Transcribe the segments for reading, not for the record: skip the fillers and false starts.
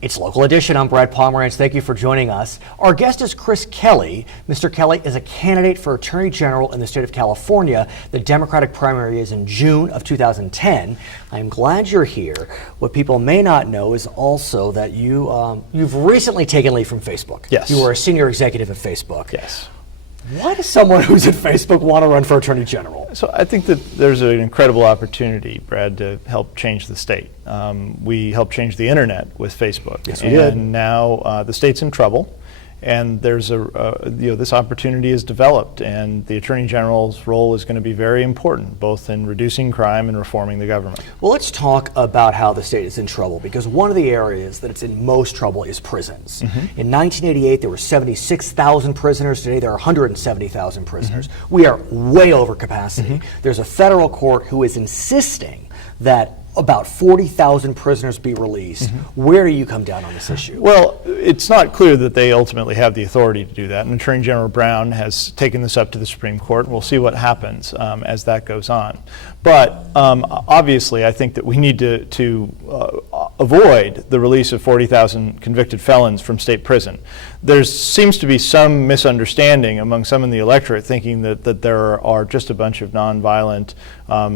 It's Local Edition. I'm Brad Pomerance. Thank you for joining us. Our guest is Chris Kelly. Mr. Kelly is a candidate for Attorney General in the state of California. The Democratic primary is in June of 2010. I'm glad you're here. What people may not know is also that you've recently taken leave from Facebook. Yes. You were a senior executive at Facebook. Yes. Why does someone who's at Facebook want to run for Attorney General? So I think that there's an incredible opportunity, Brad, to help change the state. We helped change the internet with Facebook. Yes, we did. And now the state's in trouble, and there's this opportunity is developed, and the Attorney General's role is going to be very important, both in reducing crime and reforming the government. Well, let's talk about how the state is in trouble, because one of the areas that it's in most trouble is prisons. Mm-hmm. In 1988, there were 76,000 prisoners. Today, there are 170,000 prisoners. Mm-hmm. We are way over capacity. Mm-hmm. There's a federal court who is insisting that about 40,000 prisoners be released. Mm-hmm. Where do you come down on this issue? Well, it's not clear that they ultimately have the authority to do that, and Attorney General Brown has taken this up to the Supreme Court, and we'll see what happens as that goes on. But obviously, I think that we need to avoid the release of 40,000 convicted felons from state prison. There seems to be some misunderstanding among some in the electorate thinking that there are just a bunch of nonviolent,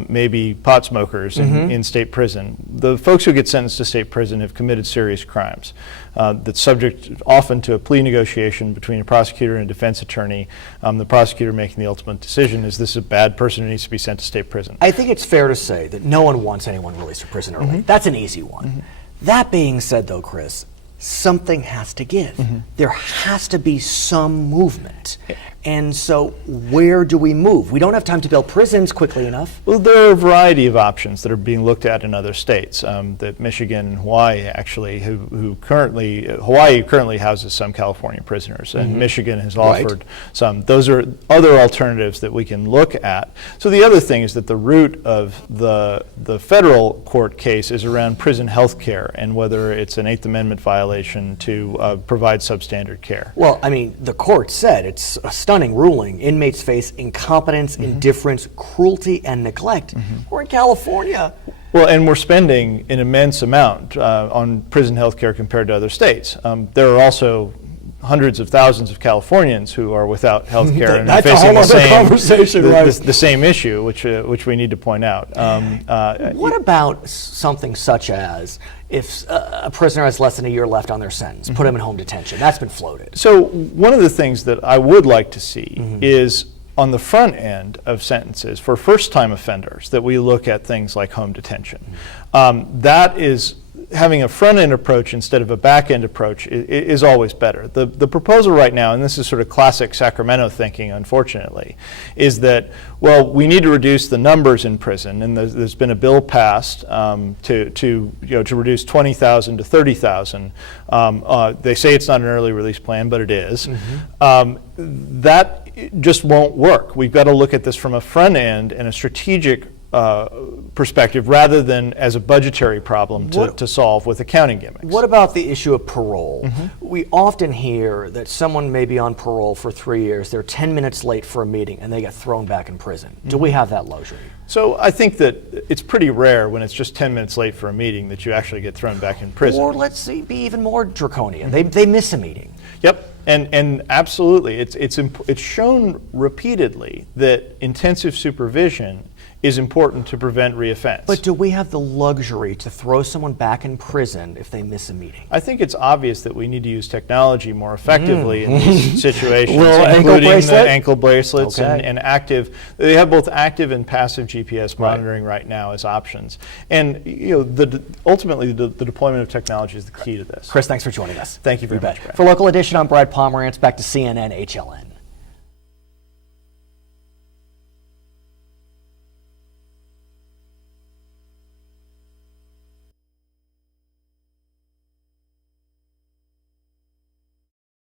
maybe pot smokers in state prison. The folks who get sentenced to state prison have committed serious crimes that's subject often to a plea negotiation between a prosecutor and a defense attorney. The prosecutor making the ultimate decision, is this a bad person who needs to be sent to state prison? I think it's fair to say that no one wants anyone released from prison early. That's an easy one. That being said, though, Chris, something has to give. There has to be some movement. And so where do we move? We don't have time to build prisons quickly enough. Well, there are a variety of options that are being looked at in other states. That Michigan and Hawaii actually, Hawaii currently houses some California prisoners, and Michigan has offered some. Those are other alternatives that we can look at. So the other thing is that the root of the federal court case is around prison health care and whether it's an Eighth Amendment violation to provide substandard care. Well, I mean, the court said it's a stunning ruling. Inmates face incompetence, indifference, cruelty, and neglect. We're in California. Well, and we're spending an immense amount on prison health care compared to other states. There are also hundreds of thousands of Californians who are without health care and are facing the same issue, which we need to point out. What about something such as if a prisoner has less than a year left on their sentence, put him in home detention? That's been floated. So one of the things that I would like to see is on the front end of sentences for first-time offenders that we look at things like home detention. That is, having a front-end approach instead of a back-end approach is always better. The proposal right now, and this is sort of classic Sacramento thinking, unfortunately, is that, well, we need to reduce the numbers in prison, and there's been a bill passed to reduce 20,000 to 30,000. They say it's not an early release plan, but it is. That just won't work. We've got to look at this from a front end and a strategic perspective rather than as a budgetary problem to solve with accounting gimmicks. What about the issue of parole? We often hear that someone may be on parole for 3 years, they're 10 minutes late for a meeting, and they get thrown back in prison. Do we have that luxury? So I think that it's pretty rare when it's just 10 minutes late for a meeting that you actually get thrown back in prison. Or let's see, be even more draconian. They miss a meeting. Yep. And absolutely, it's shown repeatedly that intensive supervision is important to prevent reoffense. But do we have the luxury to throw someone back in prison if they miss a meeting? I think it's obvious that we need to use technology more effectively in these situations, including the ankle bracelets Okay. and active. They have both active and passive GPS monitoring right now as options. And ultimately, the deployment of technology is the key to this. Chris, thanks for joining us. Thank you very much, Brad. For Local Edition, I'm Brad Pomerance. Back to CNN HLN.